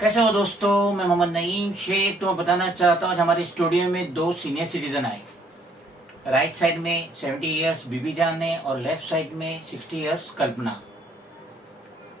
कैसे हो दोस्तों, मैं मोहम्मद नईम शेख। तो मैं बताना चाहता हूँ हमारे स्टूडियो में दो सीनियर सिटीजन आए। राइट साइड में 70 इयर्स बीबी जान है और लेफ्ट साइड में 60 इयर्स कल्पना।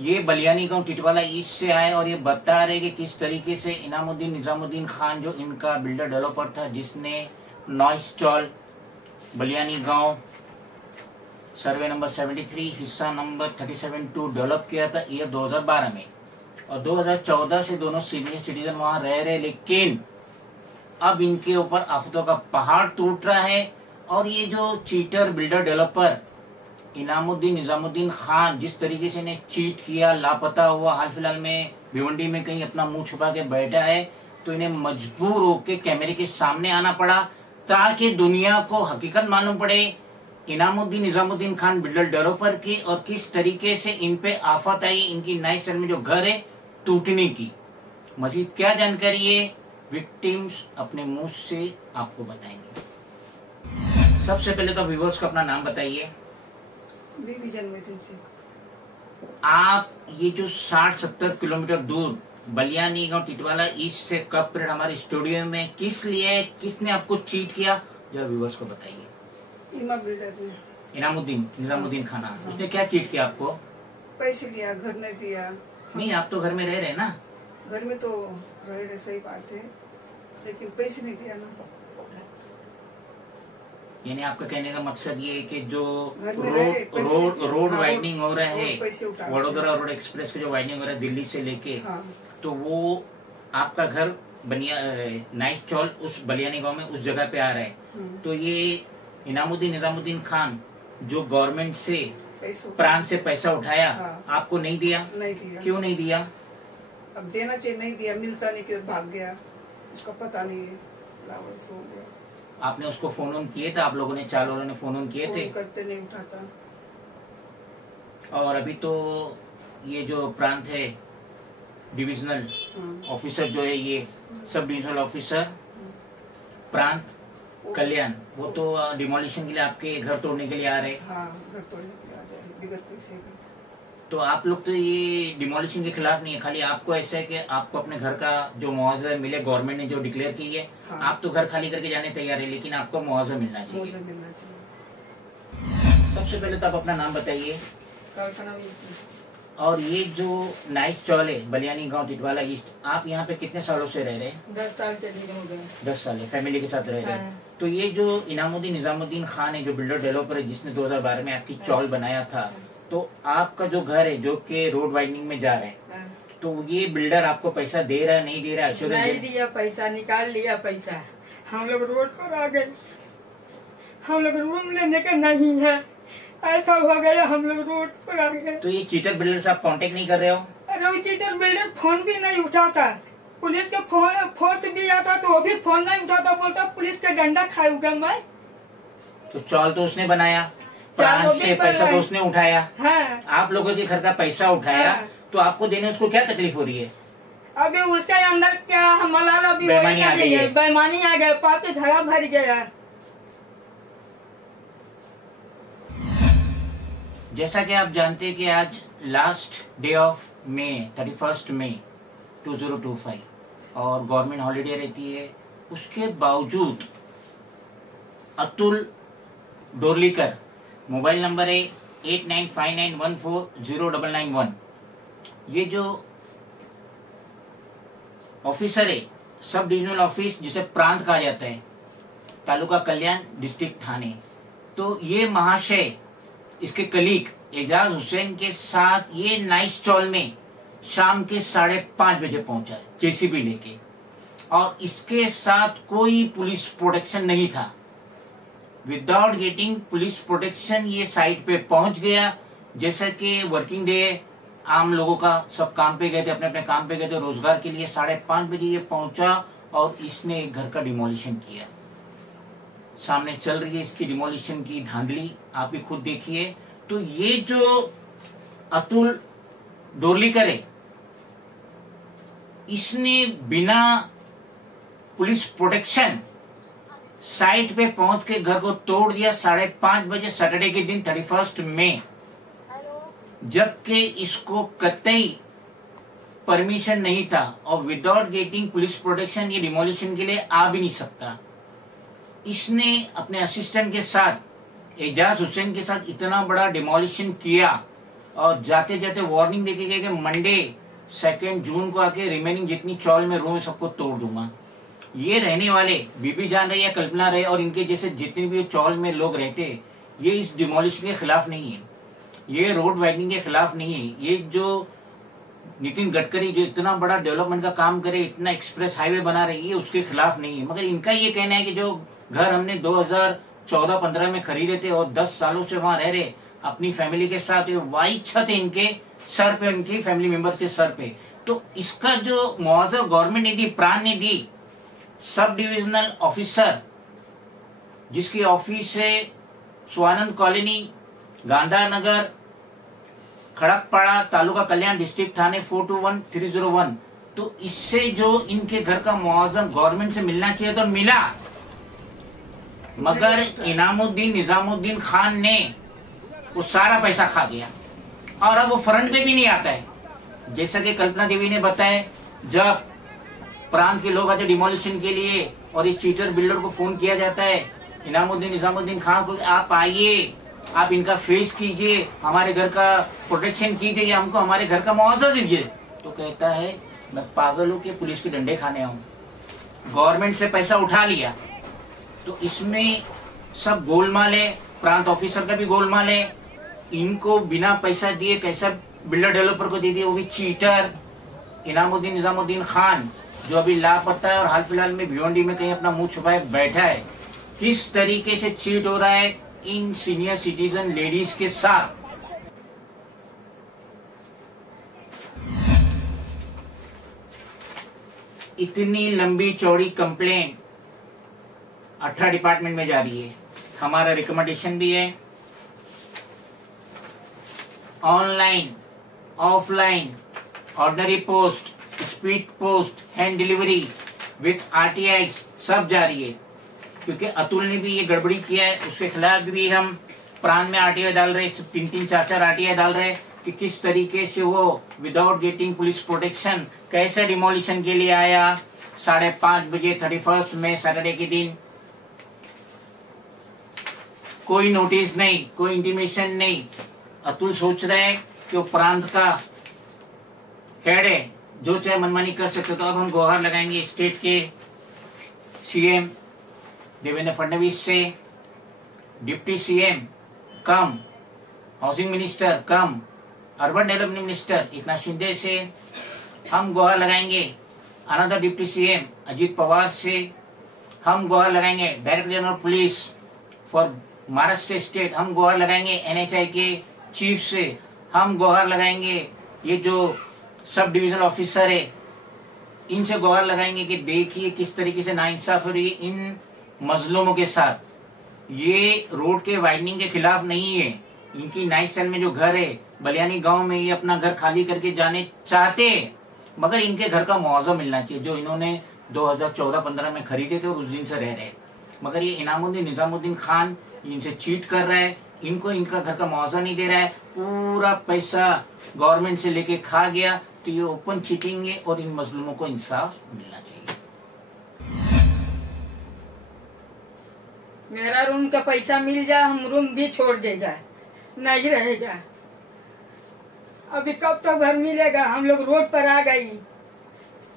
ये बलियानी गांव टिटवाला ईस्ट से आए और ये बता रहे कि किस तरीके से इनामुद्दीन निजामुद्दीन खान जो इनका बिल्डर डेवलपर था, जिसने नॉइस चौल बलियानी गांव सर्वे नंबर 73 हिस्सा नंबर 37-2 डेवलप किया था ईयर 2012 में, और 2014 से दोनों सीनियर सिटीजन वहां रह रहे। लेकिन अब इनके ऊपर आफतों का पहाड़ टूट रहा है और ये जो cheater builder developer Inamuddin Nizamuddin Khan जिस तरीके से इन्हें चीट किया, लापता हुआ, हाल फिलहाल में भिवंडी में कहीं अपना मुंह छुपा के बैठा है, तो इन्हें मजबूर होकर कैमरे के सामने आना पड़ा ताकि दुनिया को हकीकत मालूम पड़े इनामुद्दीन निजामुद्दीन खान बिल्डर डेवलपर की, और किस तरीके से इन पे आफत आई इनकी नाइस स्टाइल में जो घर है टूटने की। मजीद क्या जानकारी है विक्टिम्स अपने मुंह से आपको बताएंगे। सबसे पहले तो व्यूअर्स को अपना नाम बताइए। बीबी जन्मदिन से आप ये जो 60-70 किलोमीटर दूर बलियानी गांव टिटवाला ईस्ट से कब पीरियड हमारे स्टूडियो में किस लिए, किसने आपको चीट किया, जरा व्यूअर्स को बताइए। इमा बिल्डर ने, इनामुद्दीन निजामुद्दीन खाना, उसने क्या चीट किया आपको? पैसे लिया, घर नहीं दिया। नहीं, आप तो घर में रह रहे ना। घर में तो रह रहे, सही बात है, लेकिन पैसे नहीं दिया ना। यानी आपका कहने का मकसद ये है कि जो रोड वाइडनिंग हो रहा है, वडोदरा रोड एक्सप्रेस का जो वाइडनिंग हो रहा है दिल्ली से लेके, तो वो आपका घर बनिया नाइस चौल उस बलियानी गांव में उस जगह पे आ रहा है। तो ये इनामुद्दीन निजामुद्दीन खान जो गवर्नमेंट से प्रांत से पैसा उठाया, आपको नहीं दिया? नहीं दिया। क्यों नहीं दिया? अब देना चाहिए, नहीं दिया, मिलता नहीं, कि भाग गया, उसका पता नहीं है, लावारिस हो गया। आपने उसको फोन ऑन किए थे? आप लोगों ने, 4 लोगों ने फोन ऑन किए थे? करते नहीं उठाता। और अभी तो ये जो प्रांत है डिविजनल ऑफिसर जो है, ये सब डिविजनल ऑफिसर प्रांत कल्याण, वो तो डिमोलिशन के लिए आपके घर तोड़ने के लिए आ रहे। घर तोड़ने के लिए आ जाए बिगड़ पैसे का। तो आप लोग तो ये डिमोलिशन के खिलाफ नहीं है, खाली आपको ऐसा है कि आपको अपने घर का जो मुआवजा मिले, गवर्नमेंट ने जो डिक्लेयर की है, आप तो घर खाली करके जाने तैयार है, लेकिन आपको मुआवजा मिलना चाहिए। सबसे पहले तो आप अपना नाम बताइए। और ये जो नाइस चौल है बलियानी गांव टिटवाला ईस्ट, आप यहाँ पे कितने सालों से रह रहे हैं? 10 साल के लिए हो गए। 10 साल है, फैमिली के साथ रह रहे हैं। तो ये जो इनामुद्दीन निजामुद्दीन खान है जो बिल्डर डेवलपर है, जिसने 2012 में आपकी चौल बनाया था, तो आपका जो घर है जो कि रोड वाइडनिंग में जा रहा है, तो ये बिल्डर आपको पैसा दे रहा है, नहीं दे रहा है? नहीं दिया पैसा, निकाल लिया पैसा। हम लोग रोड पर आ गए, हम लोग रूम लेने का नहीं है, ऐसा हो गया, हम लोग रोड पर आ गए। तो ये चीटर बिल्डर से आप कांटेक्ट नहीं कर रहे हो? अरे वो चीटर बिल्डर फोन भी नहीं उठाता, पुलिस के फोर्स भी आता तो वो भी फोन नहीं उठाता, बोलता पुलिस का डंडा खाऊंगा मैं। तो चौल तो उसने बनाया, प्रांत से पैसा तो उसने उठाया, आप लोगों के घर का पैसा उठाया, तो आपको देने उसको क्या तकलीफ हो रही है? अभी उसके अंदर क्या मलाला भी बेईमानी आ गई है, बेईमानी आ गया, पाप के धड़ा भर गया। जैसा कि आप जानते हैं कि आज लास्ट डे ऑफ मई 31 मई 2025 और गवर्नमेंट हॉलीडे रहती है, उसके बावजूद अतुल डोरलीकर, मोबाइल नंबर है 8959140991, ये जो ऑफिसर है सब डिविजनल ऑफिस जिसे प्रांत कहा जाता है, तालुका कल्याण, डिस्ट्रिक्ट थाने, तो ये महाशय इसके कलीग एजाज हुसैन के साथ ये नाइस चौल में शाम के 5:30 बजे पहुंचा है जेसीबी लेके, और इसके साथ कोई पुलिस प्रोटेक्शन नहीं था। विदाउट गेटिंग पुलिस प्रोटेक्शन ये साइट पे पहुंच गया। जैसा कि वर्किंग डे आम लोगों का, सब काम पे गए थे, अपने अपने काम पे गए थे रोजगार के लिए, 5:30 बजे ये पहुंचा और इसने एक घर का डिमोलिशन किया। सामने चल रही है इसकी डिमोलिशन की धांधली, आप भी खुद देखिए। तो ये जो अतुल डोरलीकर है इसने बिना पुलिस प्रोटेक्शन साइट पे पहुंच के घर को तोड़ दिया 5:30 बजे सैटरडे के दिन 31 मई, जबकि इसको कतई परमिशन नहीं था और विदाउट गेटिंग पुलिस प्रोटेक्शन ये डिमोलिशन के लिए आ भी नहीं सकता। इसने अपने असिस्टेंट के साथ एजाज हुसैन के साथ इतना बड़ा डिमोलिशन किया और जाते जाते वार्निंग देके गए कि मंडे 2 जून को आके रिमेनिंग जितनी चौल में रूम सबको तोड़ दूंगा। ये रहने वाले बीबी जान रहे या कल्पना रहे और इनके जैसे जितने भी चौल में लोग रहते, ये इस डिमोलिशन के खिलाफ नहीं है, ये रोड वाइडनिंग के खिलाफ नहीं है। ये जो नितिन गडकरी जो इतना बड़ा डेवलपमेंट का काम करे, इतना एक्सप्रेस हाईवे बना रही है, उसके खिलाफ नहीं है। मगर इनका ये कहना है कि जो घर हमने 2014-15 में खरीदे थे और 10 सालों से वहां रह रहे अपनी फैमिली के साथ, वही छत है इनके सर पे, उनकी फैमिली मेंबर के सर पे। तो इसका जो मुआवजा गवर्नमेंट ने दी, प्राण ने दी, सब डिविजनल ऑफिसर जिसकी ऑफिस है स्वानंद कॉलोनी, गांधानगर, खड़कपाड़ा, तालुका कल्याण, डिस्ट्रिक्ट थाने 421301। तो इससे जो इनके घर का मुआवजा गवर्नमेंट से मिलना चाहिए तो मिला, मगर इनामुद्दीन निजामुद्दीन खान ने वो सारा पैसा खा गया और अब वो फ्रंट पे भी नहीं आता है। जैसा कि कल्पना देवी ने बताया, जब प्रांत के लोग आते डिमोलिशन के लिए और इस चीटर बिल्डर को फोन किया जाता है इनामुद्दीन निजामुद्दीन खान को, आप आइए, आप इनका फेस कीजिए, हमारे घर का प्रोटेक्शन कीजिए, हमको हमारे घर का मुआवजा दीजिए, तो कहता है मैं पागल हूं कि पुलिस के डंडे खाने आऊं। गवर्नमेंट से पैसा उठा लिया तो इसमें सब गोलमाल है, प्रांत ऑफिसर का भी गोलमाल है। इनको बिना पैसा दिए कैसा बिल्डर डेवलपर को दे दिए, वो भी चीटर इनामुद्दीन निजामुद्दीन खान, जो अभी लापता है और हाल फिलहाल में भिवंडी में कहीं अपना मुंह छुपाए बैठा है। किस तरीके से चीट हो रहा है इन सीनियर सिटीजन लेडीज के साथ। इतनी लंबी चौड़ी कंप्लेंट 18 डिपार्टमेंट में जा रही है। हमारा रिकमेंडेशन भी है, online, offline, ordinary post, speed post, hand delivery with RTI सब जारी है। क्योंकि अतुल ने भी ये गड़बड़ी किया है, उसके खिलाफ भी हम प्राण में RTI डाल रहे, 3-3, 4-4 RTI डाल रहे कि किस तरीके से वो विदाउट गेटिंग पुलिस प्रोटेक्शन कैसे डिमोलिशन के लिए आया 5:30 बजे 31 मई सैटरडे के दिन। कोई नोटिस नहीं, कोई इंटीमेशन नहीं। अतुल सोच रहे हैं कि वो प्रांत का हेड है, जो चाहे मनमानी कर सकते। तो अब हम गुहार लगाएंगे स्टेट के CM देवेंद्र फडणवीस से, deputy CM cum, housing minister cum, urban development minister Eknath Shinde से। हम गुहार लगाएंगे another deputy CM Ajit Pawar से। हम गुहार लगाएंगे director general police for Maharashtra state. हम गुहार लगाएंगे NHI के चीफ से। हम गुहार लगाएंगे ये जो सब डिविजनल ऑफिसर है, इनसे गुहार लगाएंगे कि देखिए किस तरीके से नाइंसाफ हो रही है इन मजलूमों के साथ। ये रोड के वाइडनिंग के खिलाफ नहीं है। इनकी नाइस स्टाइल में जो घर है बलियानी गांव में, ये अपना घर खाली करके जाने चाहते हैं, मगर इनके घर का मुआवजा मिलना चाहिए जो इन्होंने 2014-15 में खरीदे थे और उस दिन से रह रहे। मगर ये इनामुद्दीन निजामुद्दीन खान इनसे चीट कर रहा है, इनको इनका घर का मुआवजा नहीं दे रहा है, पूरा पैसा गवर्नमेंट से लेके खा गया। तो ये ओपन चीटिंग है और इन मजलूमों को इंसाफ मिलना चाहिए। मेरा रूम का पैसा मिल जाए, हम रूम भी छोड़ देगा, नहीं रहेगा। अभी कब तक घर मिलेगा? हम लोग रोड पर आ गई,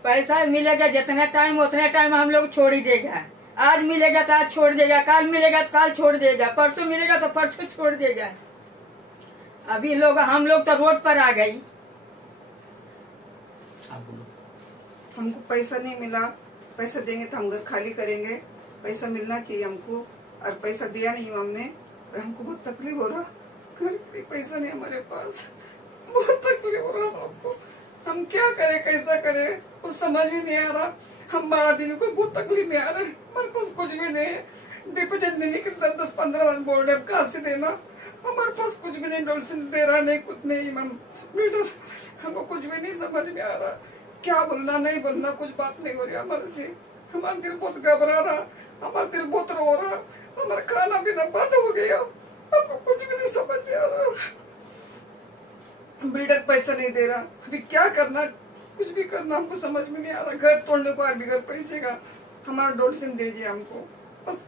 पैसा मिलेगा जितना टाइम उतना टाइम हम लोग छोड़ ही देगा। आज मिलेगा तो आज छोड़ देगा, कल मिलेगा तो कल छोड़ देगा, परसों मिलेगा तो परसों छोड़ देगा। अभी हम लोग तो रोड पर आ गई। हमको पैसा नहीं मिला, पैसा देंगे तो हम घर खाली करेंगे, पैसा मिलना चाहिए हमको। और पैसा दिया नहीं हमने, और हमको बहुत तकलीफ हो रहा, घर पे पैसा नहीं हमारे पास, बहुत तकलीफ हो रहा हमको। हम क्या करें, कैसा करें, कुछ समझ भी नहीं आ रहा। हम 12 दिन को बहुत तकलीफ में आ रहे, हमारे पास कुछ भी नहीं है। डिपोजिट नहीं कि 10-15 दिन बोल रहे, कहाँ से देना? हमारे पास कुछ भी नहीं, डोनेशन दे रहा नहीं, कुछ नहीं। मैम हमको कुछ भी नहीं समझ में आ रहा, क्या बोलना नहीं बोलना, कुछ बात नहीं हो रही हमारे से। हमारा दिल बहुत घबरा रहा, हमारा दिल बहुत रो रहा, हमारा खाना पीना बंद हो गया, हमको कुछ भी नहीं समझ में आ रहा। बिल्डर पैसा नहीं दे रहा, अभी क्या करना, कुछ भी करना हमको समझ में नहीं आ रहा। घर तोड़ने को बगैर पैसे का हमारा डोनेशन दीजिए हमको, बस